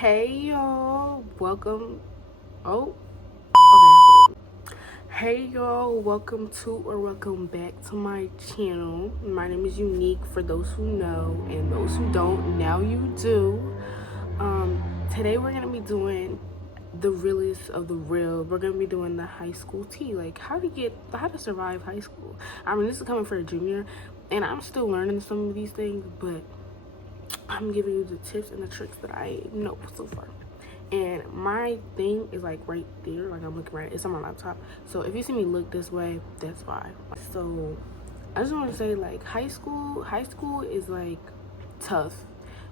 Hey y'all, welcome. Oh, okay. Hey y'all, welcome to or welcome back to my channel. My name is Unique for those who know, and those who don't, now you do. Today we're gonna be doing the realest of the real. We're gonna be doing the high school tea, like how to survive high school. I mean, this is coming for a junior, and I'm still learning some of these things, but I'm giving you the tips and the tricks that I know so far. And my thing is like right there, like I'm looking right, it's on my laptop. So if you see me look this way, that's why. So I just want to say, like, high school is like tough,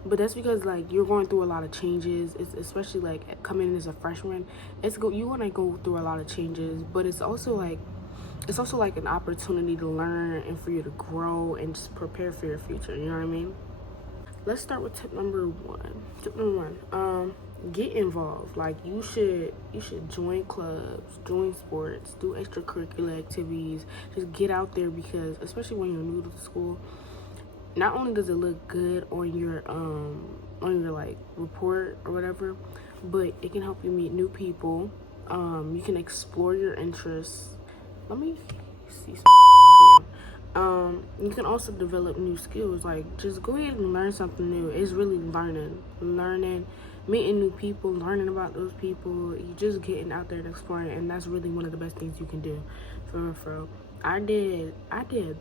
but that's because like you're going through a lot of changes. It's especially like coming in as a freshman, you want to go through a lot of changes, but it's also like an opportunity to learn and for you to grow and just prepare for your future, you know what I mean? Let's start with tip number one. Get involved. Like you should join clubs, join sports, do extracurricular activities. Just get out there, because especially when you're new to the school, not only does it look good on your like report or whatever, but it can help you meet new people. You can explore your interests. Let me see something. You can also develop new skills. Like, just go ahead and learn something new. It's really learning, meeting new people, learning about those people. You just getting out there and exploring, and that's really one of the best things you can do. For I did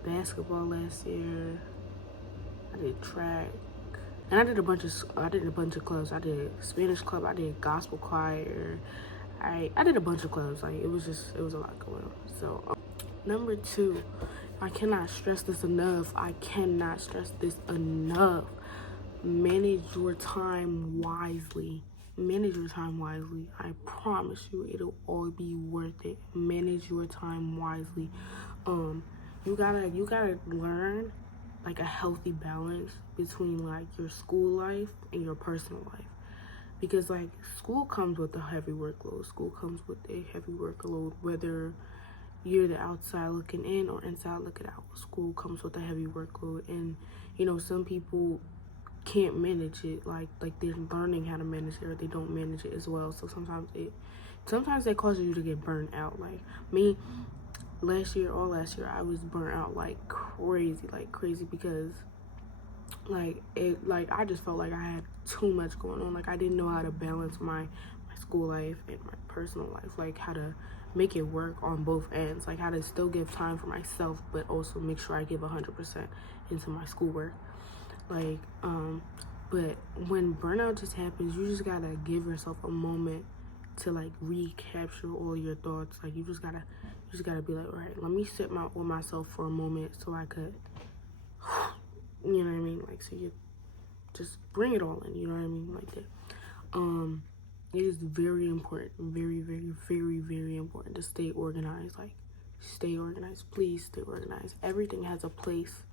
basketball last year. I did track, and I did a bunch of clubs. I did Spanish club. I did gospel choir. I did a bunch of clubs. Like, it was a lot going on. So number two, I cannot stress this enough. Manage your time wisely. I promise you, it'll all be worth it. Manage your time wisely. You gotta learn like a healthy balance between like your school life and your personal life, because like school comes with a heavy workload. Whether you're the outside looking in or inside looking out. School comes with a heavy workload, and some people can't manage it. Like they're learning how to manage it, or they don't manage it as well. So sometimes it causes you to get burnt out. Like me, all last year I was burnt out like crazy, because I just felt like I had too much going on. Like I didn't know how to balance my school life and my personal life, like how to make it work on both ends, like how to still give time for myself but also make sure I give 100% into my schoolwork. Like but when burnout just happens, you just gotta give yourself a moment to like recapture all your thoughts. Like you just gotta be like, all right, let me sit with myself for a moment so I could you know what I mean? Like, so you just bring it all in, you know what I mean? Like that. It is very important, very important to stay organized. Like, stay organized. Please stay organized. Everything has a place.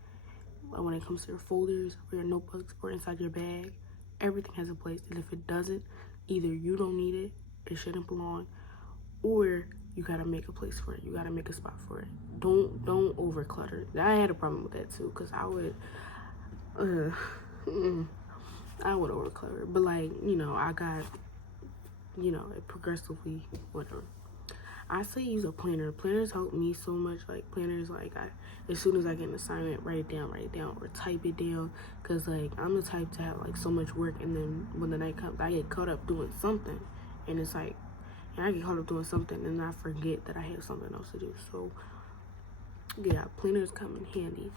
When it comes to your folders or your notebooks or inside your bag, everything has a place. And if it doesn't, either you don't need it, it shouldn't belong, or you gotta make a place for it. You gotta make a spot for it. Don't over clutter. I had a problem with that too, because I would over clutter. But like, I got, it progressively, whatever. I say use a planner. Planners help me so much. Like planners, like as soon as I get an assignment, write it down, or type it down. Cause like I'm the type to have like so much work, and then when the night comes, I get caught up doing something, and it's like, I get caught up doing something, and I forget that I have something else to do. So yeah, planners come in handy.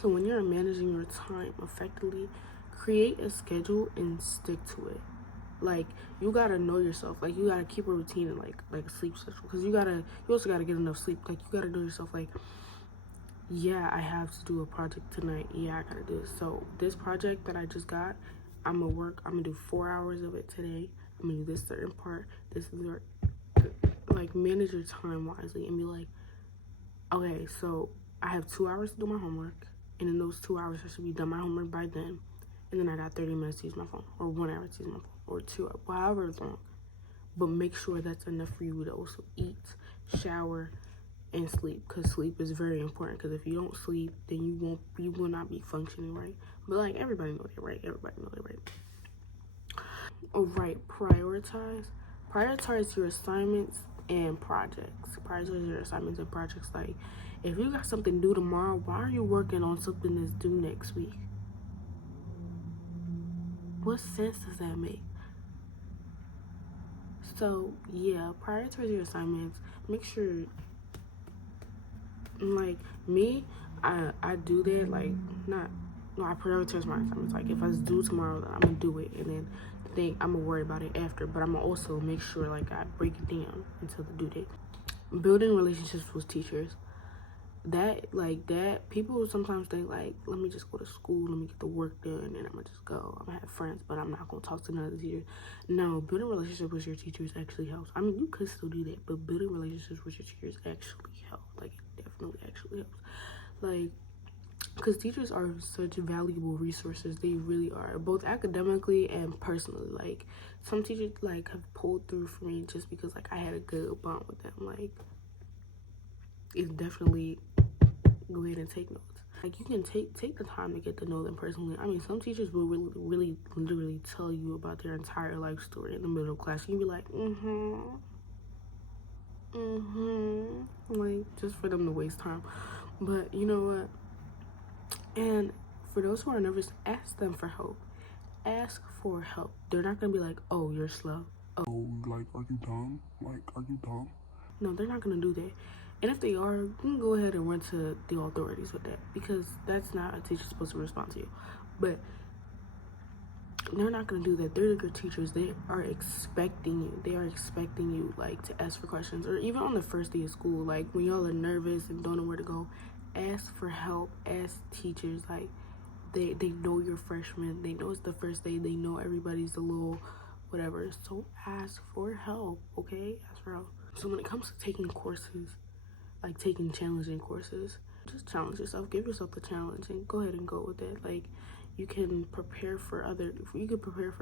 So when you're managing your time effectively, create a schedule and stick to it. Like, you gotta know yourself. Like, you gotta keep a routine and like a sleep schedule, because you also gotta get enough sleep. Like, you gotta know yourself. Like, yeah, I have to do a project tonight. Yeah, I gotta do it. So this project that I just got, I'm gonna do 4 hours of it today. I'm gonna do this certain part. This is your, like, manage your time wisely and be like, okay, so I have 2 hours to do my homework, and in those 2 hours I should be done my homework by then, and then I got 30 minutes to use my phone, or 1 hour to use my phone, or 2 hours, however it's long. But make sure that's enough for you to also eat, shower, and sleep, because sleep is very important. Because if you don't sleep, then you will not be functioning right. But like, everybody know that, right? Oh, right. Prioritize your assignments and projects. Prioritize your assignments and projects. Like, if you got something due tomorrow, why are you working on something that's due next week? What sense does that make? So yeah, prioritize your assignments. Make sure, like me, I do that. Like, not, no, I prioritize my assignments. Like, if it's due tomorrow, then I'm gonna do it, and then think I'm gonna worry about it after. But I'm gonna also make sure like I break it down until the due date. Building relationships with teachers. That people sometimes think like, let me just go to school, let me get the work done, and I'm gonna just go, I'm gonna have friends, but I'm not gonna talk to none of the teachers. No, building relationships with your teachers actually helps. I mean, you could still do that, but building relationships with your teachers actually help. Like, it definitely actually helps. Like, because teachers are such valuable resources. They really are, both academically and personally. Like, some teachers like have pulled through for me just because like I had a good bond with them. Like, it's definitely, go ahead and take notes. Like, you can take the time to get to know them personally. I mean, some teachers will really literally tell you about their entire life story in the middle of class. You can be like, like, just for them to waste time. But you know what? And for those who are nervous, ask them for help. Ask for help. They're not gonna be like, oh, you're slow. Oh, like, are you dumb? Like, are you dumb? No, they're not gonna do that. And if they are, you can go ahead and run to the authorities with that, because that's not a teacher supposed to respond to you. But they're not gonna do that. They're your teachers. They are expecting you. They are expecting you, like, to ask for questions, or even on the first day of school, like when y'all are nervous and don't know where to go, ask for help. Ask teachers. Like, they know you're freshmen. They know it's the first day. They know everybody's a little whatever. So ask for help, okay? Ask for help. So when it comes to taking courses, like taking challenging courses, just challenge yourself. Give yourself the challenge and go ahead and go with it. Like, you can prepare for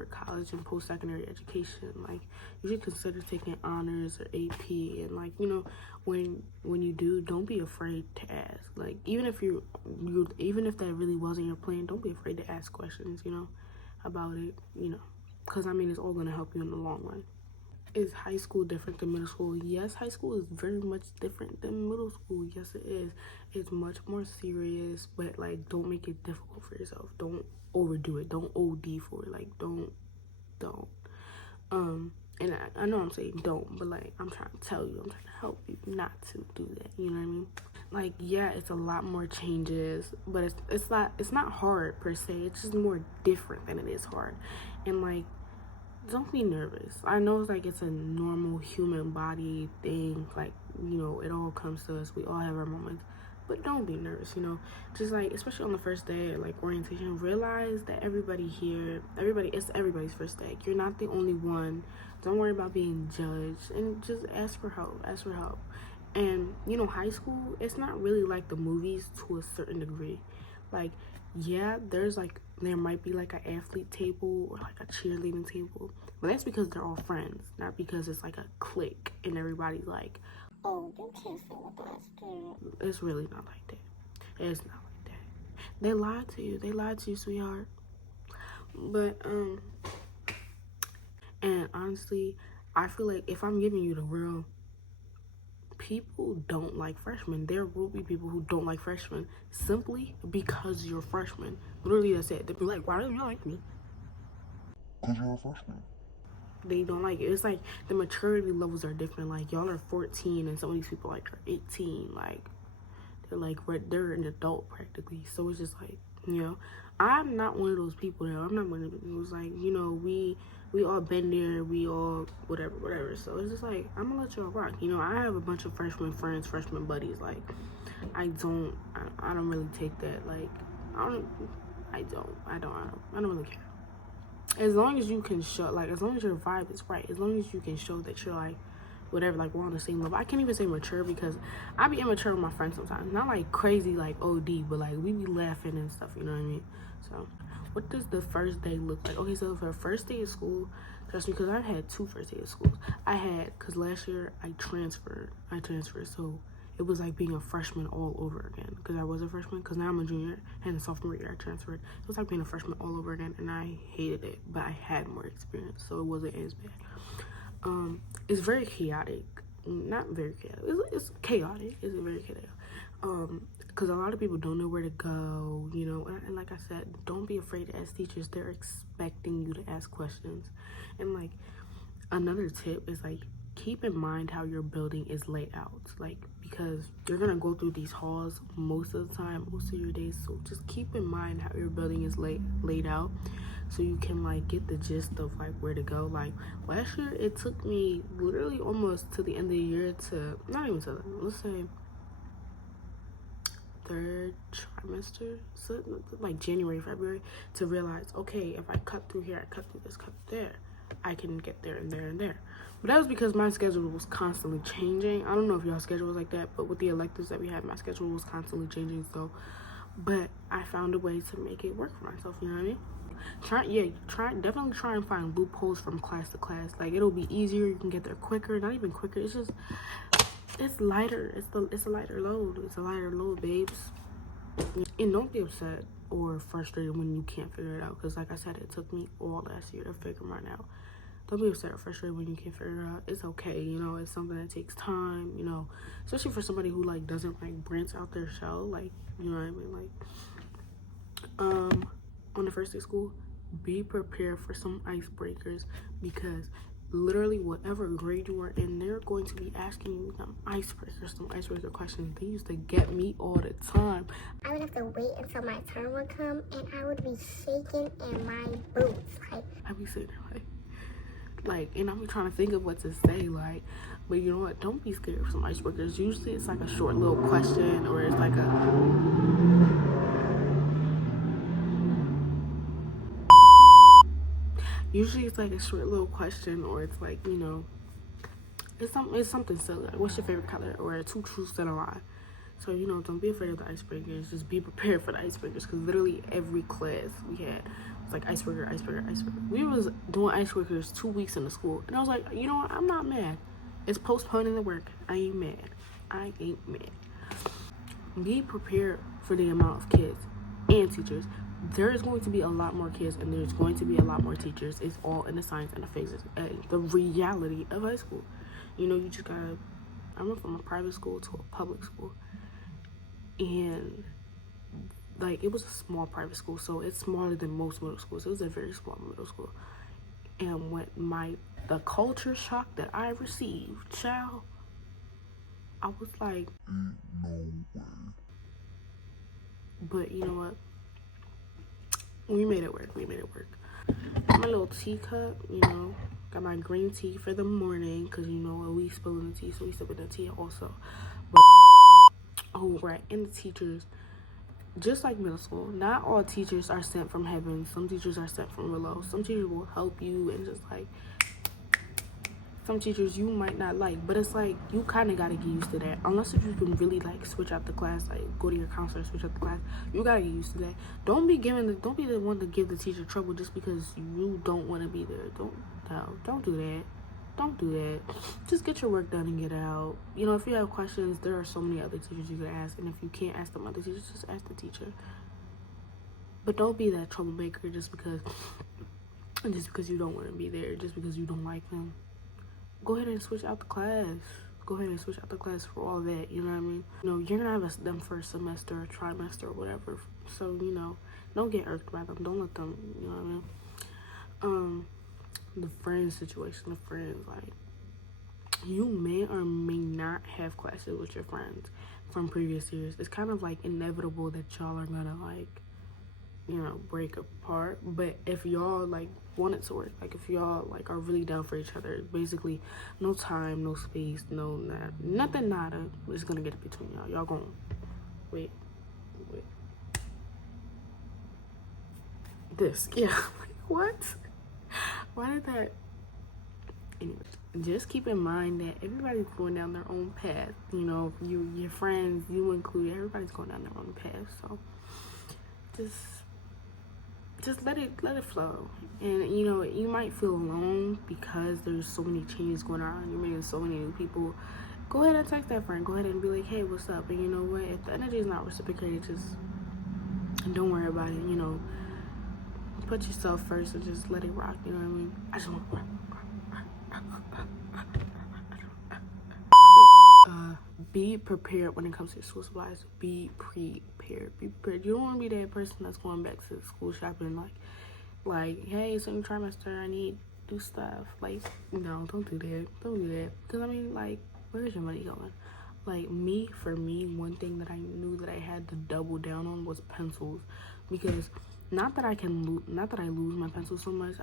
college and post-secondary education. Like, you should consider taking honors or AP, and like, you know, when you do, don't be afraid to ask. Like, even if even if that really wasn't your plan, don't be afraid to ask questions, you know, about it, you know, because I mean, it's all going to help you in the long run. Is high school different than middle school? Yes, high school is very much different than middle school. Yes, it is. It's much more serious, but like, don't make it difficult for yourself. Don't overdo it. Don't OD for it. Like, don't. And I know I'm saying don't, but like, I'm trying to tell you, I'm trying to help you not to do that. You know what I mean? Like, yeah, it's a lot more changes, but it's not hard per se. It's just more different than it is hard. And like, don't be nervous. I know it's like, it's a normal human body thing. Like, you know, it all comes to us. We all have our moments. But don't be nervous, you know. Just like, especially on the first day, like orientation, realize that it's everybody's first day. You're not the only one. Don't worry about being judged, and just ask for help. Ask for help. And you know, high school, it's not really like the movies to a certain degree. Like, yeah, there might be like an athlete table or like a cheerleading table, but that's because they're all friends, not because it's like a clique and everybody's like, oh, you can't filibuster. It's really not like that. It's not like that. They lied to you. They lied to you, sweetheart. But and honestly, I feel like if I'm giving you the real, people don't like freshmen. There will be people who don't like freshmen simply because you're freshmen. Literally, that's it. They'll be like, why don't you like me? Because you're a freshman. They don't like it. It's like the maturity levels are different. Like, y'all are 14 and some of these people like are 18. Like, they're an adult practically. So it's just like, you know, I'm not one of those people though. I'm not one of those people who's like, you know, we all been there, we all whatever. So it's just like, I'm gonna let y'all rock. You know, I have a bunch of freshman friends, freshman buddies. Like, I don't really take that. Like, I don't really care. As long as you can show, like, as long as your vibe is right, as long as you can show that you're like, whatever, like, we're on the same level. I can't even say mature, because I be immature with my friends sometimes. Not like crazy, like OD, but like, we be laughing and stuff, you know what I mean? So, what does the first day look like? Okay, so for the first day of school, trust me, because I've had 2 first days of school. Because last year I transferred. So it was like being a freshman all over again, because I was a freshman, because now I'm a junior, and the sophomore year I transferred. It was like being a freshman all over again, and I hated it, but I had more experience, so it wasn't as bad. It's very chaotic. Not very chaotic. It's chaotic. It's very chaotic. Because a lot of people don't know where to go, you know. And like I said, don't be afraid to ask teachers. They're expecting you to ask questions. And like another tip is like keep in mind how your building is laid out. Like, because you're gonna go through these halls most of the time, most of your days. So just keep in mind how your building is laid out, so you can like get the gist of like where to go. Like last year, it took me literally almost to the end of the year to, not even to, let's say third trimester, so like January, February, to realize, okay, if I cut through here, I cut through this, cut there, I can get there and there and there. But that was because my schedule was constantly changing. I don't know if y'all's schedule was like that, but with the electives that we had, my schedule was constantly changing. So, but I found a way to make it work for myself, you know what I mean? Definitely try and find loopholes from class to class. Like, it'll be easier, you can get there quicker, not even quicker, it's just, it's lighter, it's a lighter load, babes. And don't be upset or frustrated when you can't figure it out, because like I said, it took me all last year to figure mine out. Don't be upset or frustrated when you can't figure it out. It's okay, you know, it's something that takes time, you know, especially for somebody who like doesn't like branch out their shell, like, you know what I mean? Like, on the first day of school, be prepared for some icebreakers, because literally whatever grade you are in, they're going to be asking you some icebreaker questions. They used to get me all the time. I would have to wait until my turn would come, and I would be shaking in my boots. Like, I'd be sitting there like, and I'm trying to think of what to say, like, but you know what? Don't be scared of some icebreakers. Usually it's like a short little question, or it's like usually it's like a short little question, or it's like, you know, it's something silly, like, what's your favorite color, or two truths and a lie. So, you know, don't be afraid of the icebreakers. Just be prepared for the icebreakers, because literally every class we had was like icebreaker. We was doing icebreakers 2 weeks in the school, and I was like, you know what? I'm not mad. It's postponing the work. I ain't mad. Be prepared for the amount of kids and teachers. There is going to be a lot more kids, and there's going to be a lot more teachers. It's all in the science and the phases, the reality of high school. You know, you just gotta. I went from a private school to a public school. And like, it was a small private school, so it's smaller than most middle schools. It was a very small middle school. And when the culture shock that I received, child, I was like, no way. But you know what? We made it work. My little teacup, you know, got my green tea for the morning, because you know we spilling the tea, so we sipping the tea also. But oh, right, and the teachers, just like middle school, not all teachers are sent from heaven. Some teachers are sent from below. Some teachers will help you, and just like, some teachers you might not like, but it's like, you kind of got to get used to that. Unless if you can really like switch out the class, like go to your counselor, switch out the class, you got to get used to that. Don't be the one to give the teacher trouble just because you don't want to be there. Don't do that. Don't do that. Just get your work done and get out. You know, if you have questions, there are so many other teachers you can ask, and if you can't ask them other teachers, just ask the teacher. But don't be that troublemaker just because you don't want to be there, just because you don't like them. Go ahead and switch out the class. Go ahead and switch out the class for all that, you know what I mean? You know, you're gonna have them for a semester, or trimester, or whatever. So, you know, don't get irked by them. Don't let them, you know what I mean? The friends situation, like, you may or may not have classes with your friends from previous years. It's kind of like inevitable that y'all are gonna like, you know, break apart. But if y'all like want it to work, like if y'all like are really down for each other, basically no time, no space, nothing nada is gonna get between y'all. Y'all gonna wait. This, yeah. What? Why did that? Anyways, just keep in mind that everybody's going down their own path. You know, your friends, you included, everybody's going down their own path. So just let it flow. And you know, you might feel alone because there's so many changes going on. You're meeting so many new people, go ahead and text that friend. Go ahead and be like, hey, what's up? And you know what? If the energy is not reciprocated, just don't worry about it. You know, put yourself first and just let it rock. You know what I mean? I just want be prepared when it comes to school supplies. Be prepared. Be prepared. You don't want to be that person that's going back to school shopping like, hey, second trimester, I need to do stuff. Like, no, don't do that. Don't do that. Because I mean, like, where's your money going? Like, for me, one thing that I knew that I had to double down on was pencils, because not that I lose my pencils so much.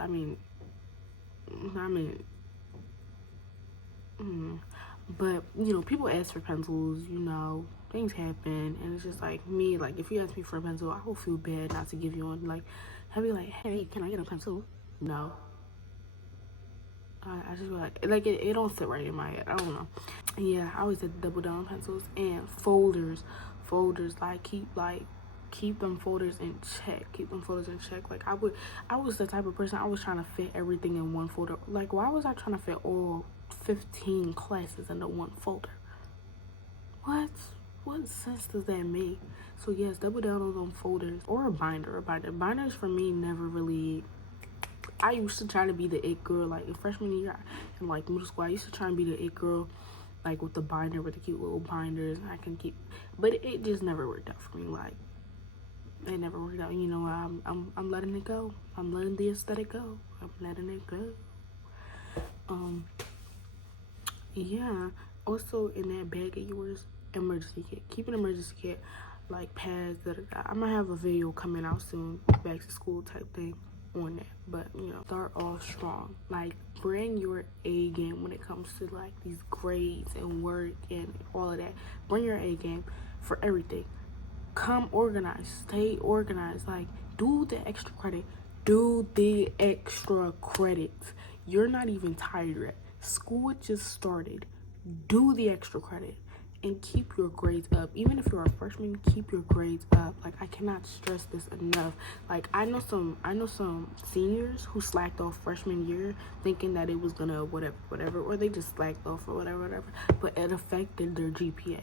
But you know, people ask for pencils. You know, things happen, and it's just like me. Like, if you ask me for a pencil, I will feel bad not to give you one. Like, I'll be like, hey, can I get a pencil? No. I just feel like it don't sit right in my head. I don't know. Yeah, I always did double down on pencils and folders. Like, keep them folders in check. Keep them folders in check. Like, I was the type of person, I was trying to fit everything in one folder. Like, why was I trying to fit all 15 classes into one folder? What sense does that make? So yes, double down on them folders, or a binder. Binders for me never really. I used to try to be the it girl, like in freshman year in like middle school. I used to try and be the it girl, like with the binder, with the cute little binders. I can keep, but it just never worked out for me. Like, it never worked out. You know, I'm letting it go. I'm letting the aesthetic go. I'm letting it go. Yeah. Also, in that bag of yours, emergency kit. Keep an emergency kit, like pads. I'm gonna have a video coming out soon, back to school type thing on that. But you know, start off strong. Like, bring your A game when it comes to like these grades and work and all of that. Bring your A game for everything. Come organized. Stay organized. Like, do the extra credit. Do the extra credits. You're not even tired yet. School just started. Do the extra credit and keep your grades up. Even if you're a freshman, keep your grades up. Like, I cannot stress this enough. Like, I know some seniors who slacked off freshman year thinking that it was gonna whatever, or they just slacked off or whatever, but it affected their GPA.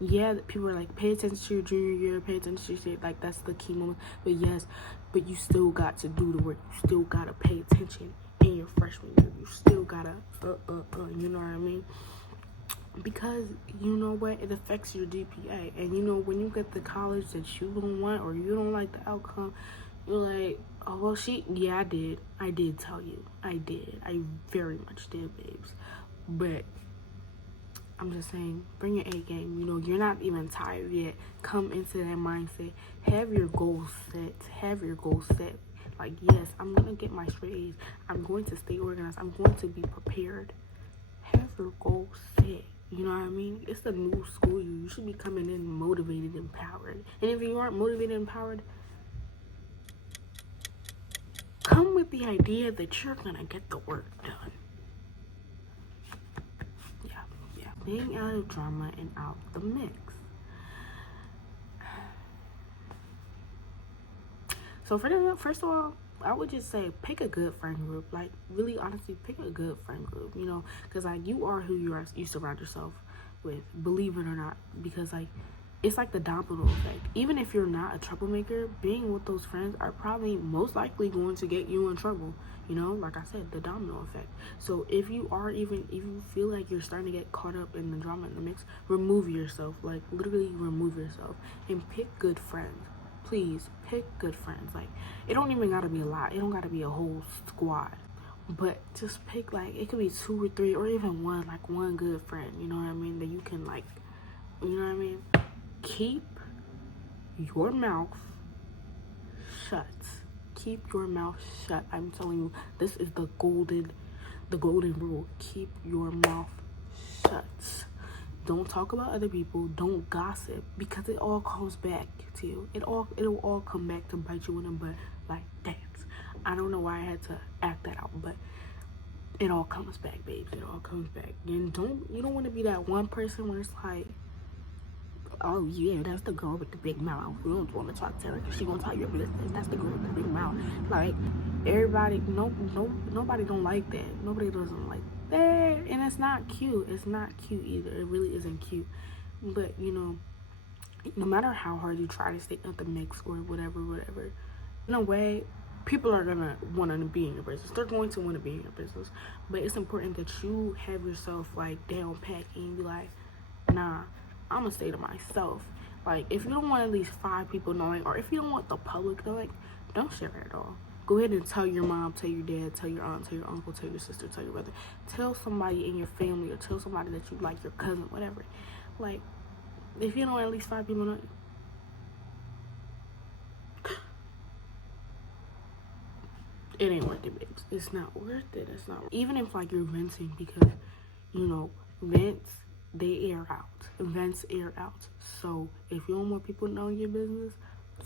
Yeah, people are like, pay attention to your junior year, pay attention to your shit, like, that's the key moment. But yes, but you still got to do the work. You still gotta pay attention in your freshman year. You still gotta you know what I mean? Because you know what, it affects your GPA. And you know, when you get the college that you don't want, or you don't like the outcome, you're like, oh well, I did tell you. I very much did, babes. But I'm just saying, bring your A game. You know, you're not even tired yet. Come into that mindset. Have your goals set. Like, yes, I'm gonna get my straight A's. I'm going to stay organized. I'm going to be prepared. Have your goals set. You know what I mean? It's a new school year. You should be coming in motivated, empowered. And if you aren't motivated, empowered, come with the idea that you're gonna get the work done. Yeah. Being out of drama and out the mix. So first of all, I would just say pick a good friend group. Like, really, honestly, pick a good friend group. You know, because like, you are who you surround yourself with, believe it or not. Because like, it's like the domino effect. Even if you're not a troublemaker, being with those friends are probably most likely going to get you in trouble. You know, like I said, the domino effect. So if you feel like you're starting to get caught up in the drama in the mix, remove yourself. Like, literally remove yourself and pick good friends. Please pick good friends. Like, it don't even gotta be a lot. It don't gotta be a whole squad. But just pick, like, it could be 2 or 3 or even one, like one good friend, you know what I mean, that you can, like, you know what I mean? Keep your mouth shut. Keep your mouth shut. I'm telling you, this is the golden rule. Keep your mouth shut. Don't talk about other people. Don't gossip, because it all comes back to you. It'll all come back to bite you in the butt. Like, that. I don't know why I had to act that out, but it all comes back, babes. It all comes back. And you don't want to be that one person where it's like, oh yeah, that's the girl with the big mouth. You don't want to talk to her because she gonna tell your business. That's the girl with the big mouth. Like, everybody, nobody don't like that. Nobody doesn't like that, and it's not cute. It's not cute either. It really isn't cute. But you know, no matter how hard you try to stay at the mix or whatever, in a way, people are gonna want to be in your business. They're going to want to be in your business. But it's important that you have yourself like down pat and be like, nah, I'm gonna stay to myself. Like, if you don't want at least 5 people knowing, or if you don't want the public knowing, don't share it at all. Go ahead and tell your mom, tell your dad, tell your aunt, tell your uncle, tell your sister, tell your brother. Tell somebody in your family, or tell somebody that you like, your cousin, whatever. Like, if you don't want at least 5 people knowing, it ain't worth it, babes. It's not worth it. It's not. Even if like you're venting, because you know, vents, they air out. Vents air out. So if you don't want people knowing your business,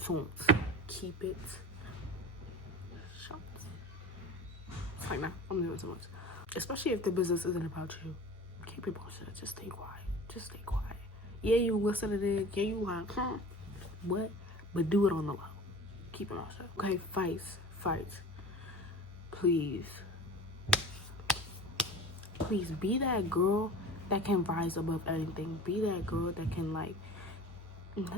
don't keep it shut. It's like, nah, I'm doing too much. Especially if the business isn't about you. Keep it bullshit. Just stay quiet. Just stay quiet. Yeah, you listen to it. Yeah, you like, what? But do it on the low. Keep it all shut. Okay, fights. Please be that girl that can rise above anything. Be that girl that can, like,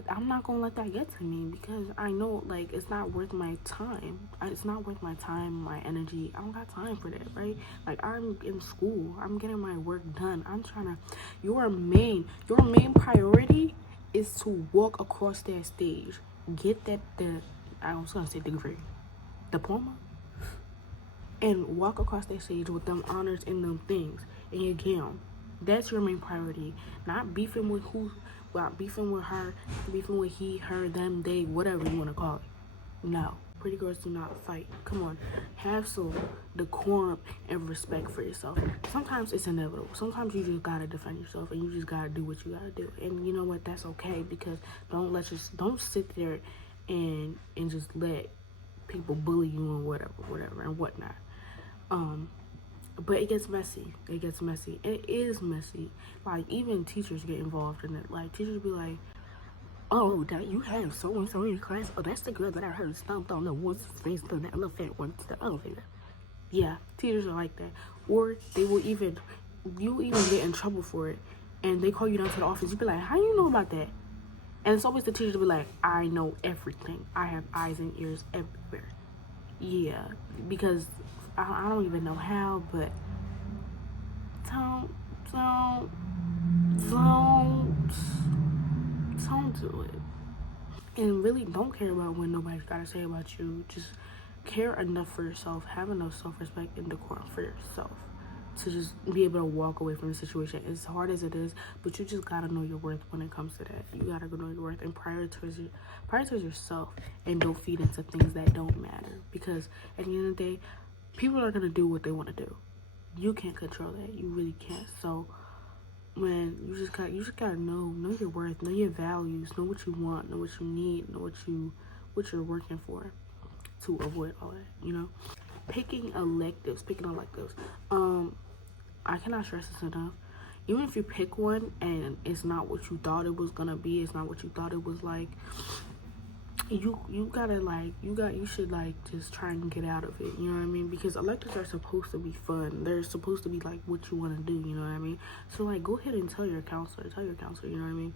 I'm not gonna let that get to me, because I know, like, it's not worth my time. It's not worth my time, my energy. I don't got time for that, right? Like, I'm in school. I'm getting my work done. I'm trying to, your main priority is to walk across that stage. Get I was gonna say degree. Diploma? And walk across that stage with them honors and them things in your gown. That's your main priority. Not beefing with beefing with her, beefing with he, her, them, they, whatever you want to call it. No. Pretty girls do not fight. Come on. Have some decorum and respect for yourself. Sometimes it's inevitable. Sometimes you just gotta defend yourself, and you just gotta do what you gotta do. And you know what? That's okay, because don't sit there and just let people bully you and whatever and whatnot. But it gets messy. It is messy. Like, even teachers get involved in it. Like, teachers be like, oh, that you have so and so in your class. Oh, that's the girl that I heard stomped on the one's face to the elephant once the elevator. Yeah, teachers are like that. Or you even get in trouble for it, and they call you down to the office. You be like, how you know about that? And it's always the teachers be like, I know everything. I have eyes and ears everywhere. Yeah, because I don't even know how, but don't do it. And really, don't care about what nobody's gotta say about you. Just care enough for yourself. Have enough self-respect and decorum for yourself to just be able to walk away from the situation, as hard as it is. But you just gotta know your worth when it comes to that. You gotta know your worth and prioritize yourself, and don't feed into things that don't matter. Because at the end of the day, people are gonna do what they want to do. You can't control that. You really can't. So when you just gotta know your worth, know your values, know what you want, know what you need, know what you're working for, to avoid all that. You know, picking electives. I cannot stress this enough. Even if you pick one and it's not what you thought it was gonna be, it's not what you thought it was like, you gotta you should like just try and get out of it. You know what I mean? Because electives are supposed to be fun. They're supposed to be like what you want to do. You know what I mean? So like, go ahead and tell your counselor. You know what I mean?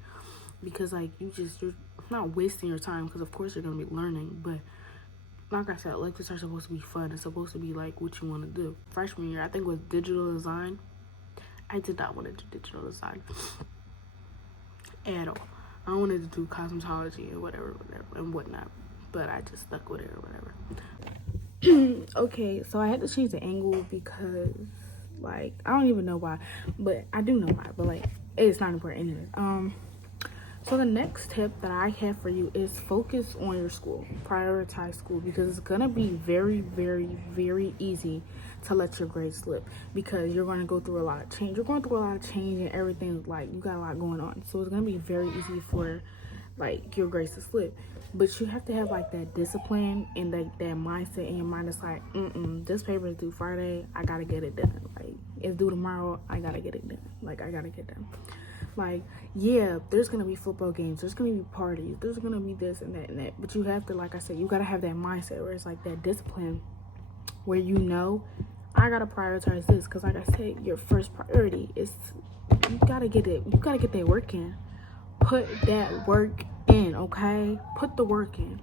Because like, you're not wasting your time, because of course you're gonna be learning, but like I said, electives are supposed to be fun. It's supposed to be like what you want to do. Freshman year, I think, with digital design, I did not want to do digital design at all. I wanted to do cosmetology and whatever and whatnot, but I just stuck with it or whatever. Okay, so I had to change the angle because, like, I don't even know why, but I do know why, but like, it's not important anyway. So the next tip that I have for you is focus on your school. Prioritize school, because it's gonna be very, very, very easy to let your grades slip, because you're gonna go through a lot of change. You're going through a lot of change, and everything, like, you got a lot going on. So it's gonna be very easy for like your grades to slip. But you have to have like that discipline and that mindset in your mind. It's like, this paper is due Friday, I gotta get it done. Like, it's due tomorrow, I gotta get it done. Like, I gotta get done. Like, yeah, there's gonna be football games, there's gonna be parties, there's gonna be this and that, but you have to, like I said, you gotta have that mindset where it's like that discipline where you know, I gotta prioritize this, because like I said, your first priority is you gotta get that work in. Put that work in, okay? Put the work in.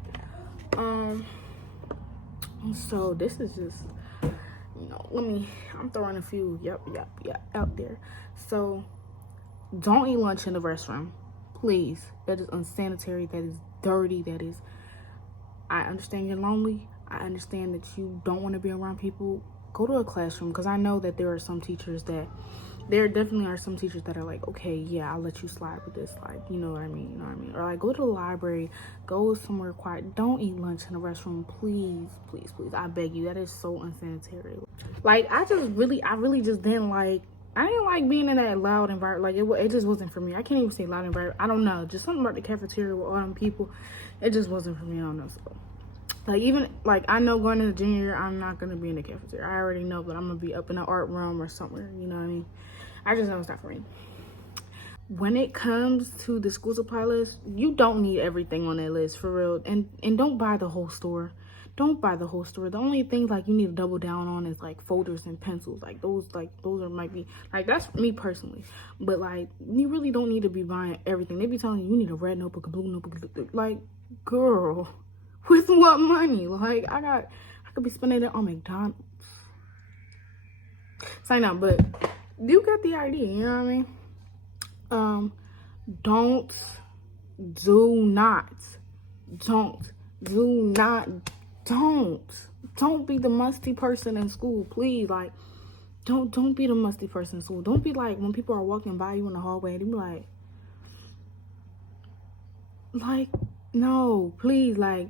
So this is just, I'm throwing a few out there. So don't eat lunch in the restroom, please. That is unsanitary, that is dirty, that is, I understand you're lonely, I understand that you don't want to be around people. Go to a classroom, because I know that there definitely are some teachers that are like, okay, yeah, I'll let you slide with this, like, you know what I mean, or like, go to the library, go somewhere quiet. Don't eat lunch in the restroom, please, I beg you. That is so unsanitary. Like, I really just didn't like, I didn't like being in that loud environment. Like, it just wasn't for me. I can't even say loud environment. I don't know, just something about the cafeteria with all them people, it just wasn't for me. I don't know. So like, even like, I know going into junior year, I'm not gonna be in the cafeteria. I already know that I'm gonna be up in the art room or somewhere, you know what I mean? I just know it's not for me. When it comes to the school supply list, you don't need everything on that list, for real. And don't buy the whole store. Don't buy the whole store. The only things like you need to double down on is like folders and pencils. Like those are might be like, that's me personally. But like, you really don't need to be buying everything. They be telling you need a red notebook, a blue notebook. Like, girl, with what money? Like, I could be spending it on McDonald's. Sign up, but you get the idea, you know what I mean? Don't be the musty person in school, please. Like, don't be the musty person in school. Don't be like, when people are walking by you in the hallway, they be like, no, please. Like,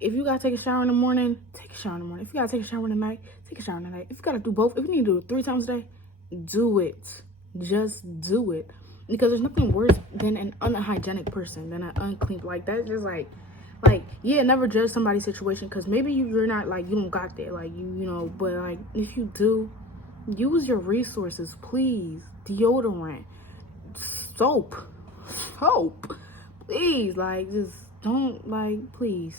if you gotta take a shower in the morning, take a shower in the morning. If you gotta take a shower in the night, take a shower in the night. If you gotta do both, if you need to do it 3 times a day, do it. Just do it. Because there's nothing worse than an unhygienic person, than an unclean. Like, that's just like, yeah, never judge somebody's situation, because maybe you're not, like, you don't got that, like, you know, but like, if you do, use your resources, please. Deodorant, soap, please. Like, just don't, like, please,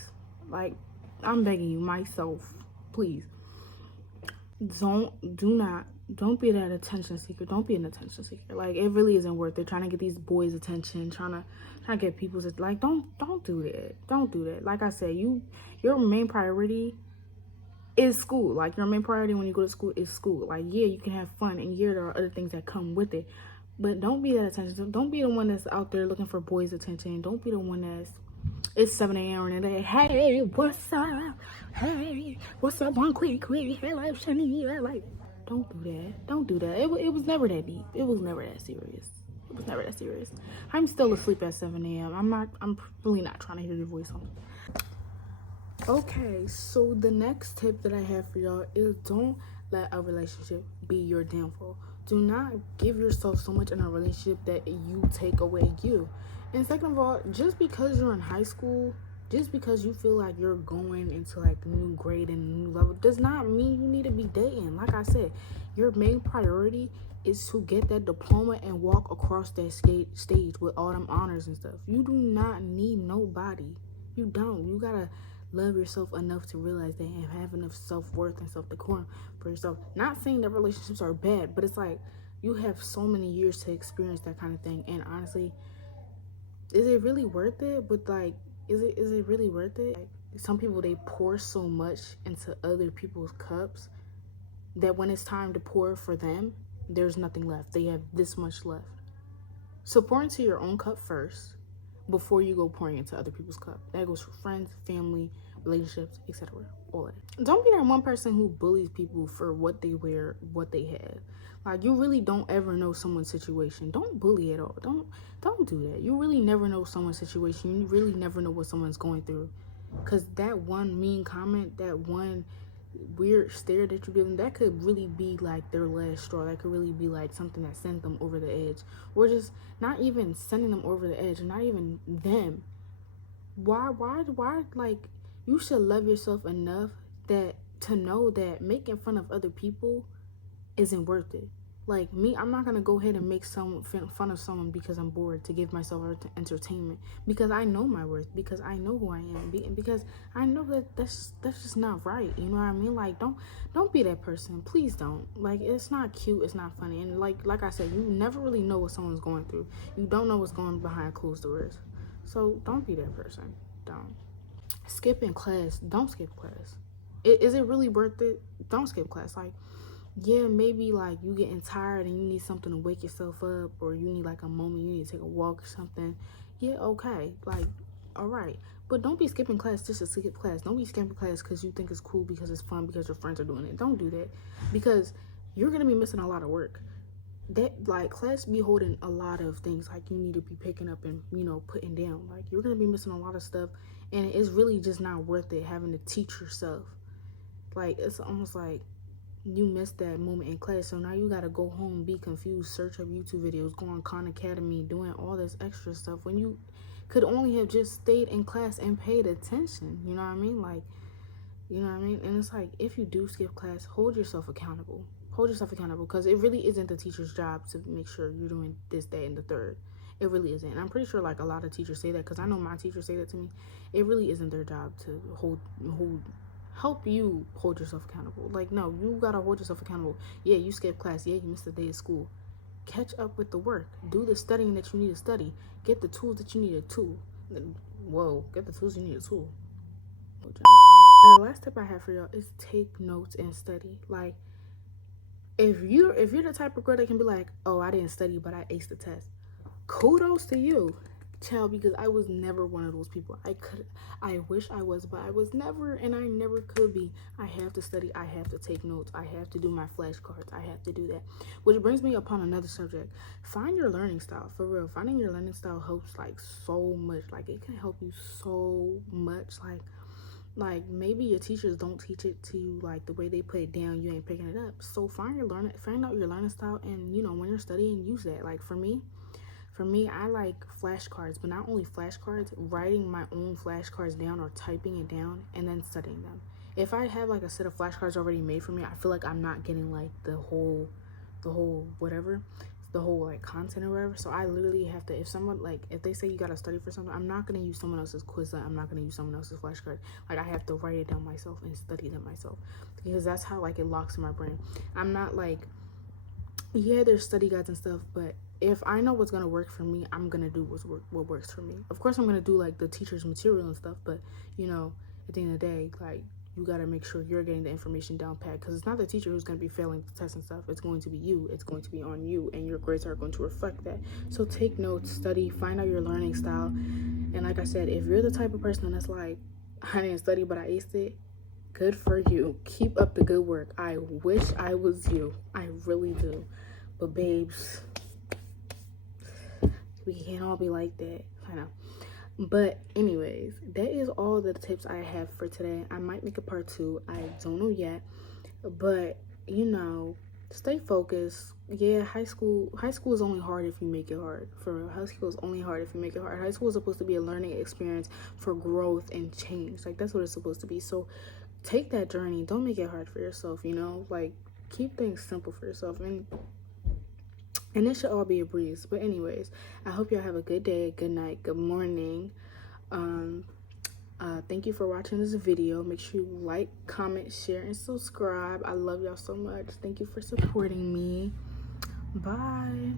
like, I'm begging you, myself, please. Don't be that attention seeker. Don't be an attention seeker. Like, it really isn't worth it, trying to get these boys' attention, trying to get people's, like, don't do that. Don't do that. Like I said, your main priority is school. Like, your main priority when you go to school is school. Like, yeah, you can have fun, and yeah, there are other things that come with it, but don't be that attention. Don't be the one that's out there looking for boys' attention. Don't be the one that's, it's 7 a.m. and they, hey, what's up? Hey, what's up? One quick, hey, like, don't do that. It was never that deep. It was never that serious. I'm still asleep at 7 a.m. I'm really not trying to hear your voice on. Okay, so the next tip that I have for y'all is, don't let a relationship be your downfall. Do not give yourself so much in a relationship that you take away you. And second of all, just because you're in high school, just because you feel like you're going into like a new grade and a new level, does not mean you need to be dating. Like I said, your main priority is to get that diploma and walk across that stage with all them honors and stuff. You do not need nobody. You don't. You gotta love yourself enough to realize that, and have enough self-worth and self-decorum for yourself. Not saying that relationships are bad, but it's like, you have so many years to experience that kind of thing. And honestly, is it really worth it? But like, is it really worth it? Like, some people, they pour so much into other people's cups that when it's time to pour for them, there's nothing left. They have this much left. So pour into your own cup first before you go pouring into other people's cup. That goes for friends, family, relationships, etc. All of it. Don't be that one person who bullies people for what they wear, what they have. Like, you really don't ever know someone's situation. Don't bully at all. Don't do that. You really never know someone's situation. You really never know what someone's going through. Because that one mean comment, that one weird stare that you give them, that could really be like their last straw. That could really be like something that sent them over the edge. Or just not even sending them over the edge, not even them. Why like, you should love yourself enough that to know that making fun of other people isn't worth it. Like me, I'm not gonna go ahead and make fun of someone because I'm bored to give myself entertainment, because I know my worth, because I know who I am, because I know that that's just not right. You know what I mean? Like don't be that person. Please don't. Like, it's not cute. It's not funny. And like I said, you never really know what someone's going through. You don't know what's going behind closed doors. So don't be that person. Don't. Skipping class. Don't skip class. Is it really worth it? Don't skip class. Like, yeah, maybe like you getting tired and you need something to wake yourself up, or you need like a moment, you need to take a walk or something. Yeah, okay, like, all right. But don't be skipping class just to skip class. Don't be skipping class because you think it's cool, because it's fun, because your friends are doing it. Don't do that, because you're gonna be missing a lot of work. That, like, class be holding a lot of things like you need to be picking up and, you know, putting down. Like, you're gonna be missing a lot of stuff, and it's really just not worth it having to teach yourself. Like, it's almost like you missed that moment in class, so now you gotta go home, be confused, search up YouTube videos, go on Khan Academy, doing all this extra stuff when you could only have just stayed in class and paid attention. You know what I mean? Like, you know what I mean? And it's like, if you do skip class, hold yourself accountable. Hold yourself accountable, because it really isn't the teacher's job to make sure you're doing this, that, and the third. It really isn't. And I'm pretty sure like a lot of teachers say that, because I know my teachers say that to me. It really isn't their job to help you hold yourself accountable. Like, no, you gotta hold yourself accountable. Yeah, you skipped class. Yeah, you missed a day of school. Catch up with the work. Do the studying that you need to study. Get the tools that you need a tool. Whoa, get the tools you need a tool. The last tip I have for y'all is take notes and study. Like, if you're the type of girl that can be like, oh, I didn't study but I aced the test, kudos to you, child, because I was never one of those people. I wish I was, but I was never, and I never could be. I have to study. I have to take notes. I have to do my flashcards. I have to do that. Which brings me upon another subject. Find your learning style. For real, finding your learning style helps like so much. Like, it can help you so much. Like maybe your teachers don't teach it to you like the way they put it down, you ain't picking it up. So find out your learning style, and, you know, when you're studying, use that. Like, for me, I like flashcards, but not only flashcards, writing my own flashcards down or typing it down and then studying them. If I have like a set of flashcards already made for me, I feel like I'm not getting like the whole whatever, the whole like content or whatever. So I literally have to, if they say you gotta study for something, I'm not gonna use someone else's Quizlet, I'm not gonna use someone else's flashcard. Like, I have to write it down myself and study them myself, because that's how like it locks in my brain. I'm not like, yeah, there's study guides and stuff, but if I know what's gonna work for me, I'm gonna do what works for me. Of course, I'm gonna do like the teacher's material and stuff, but, you know, at the end of the day, like, you gotta make sure you're getting the information down pat, because it's not the teacher who's gonna be failing the test and stuff. It's going to be you. It's going to be on you, and your grades are going to reflect that. So take notes, study, find out your learning style, and like I said, if you're the type of person that's like, I didn't study but I aced it, good for you. Keep up the good work. I wish I was you. I really do. But babes, we can't all be like that. I know. But anyways, that is all the tips I have for today. I might make a part 2. I don't know yet. But, you know, stay focused. Yeah, high school is only hard if you make it hard. For real, high school is only hard if you make it hard. High school is supposed to be a learning experience for growth and change. Like, that's what it's supposed to be. So take that journey. Don't make it hard for yourself, you know? Like, keep things simple for yourself. And it should all be a breeze. But anyways, I hope y'all have a good day, good night, good morning. Thank you for watching this video. Make sure you like, comment, share, and subscribe. I love y'all so much. Thank you for supporting me. Bye.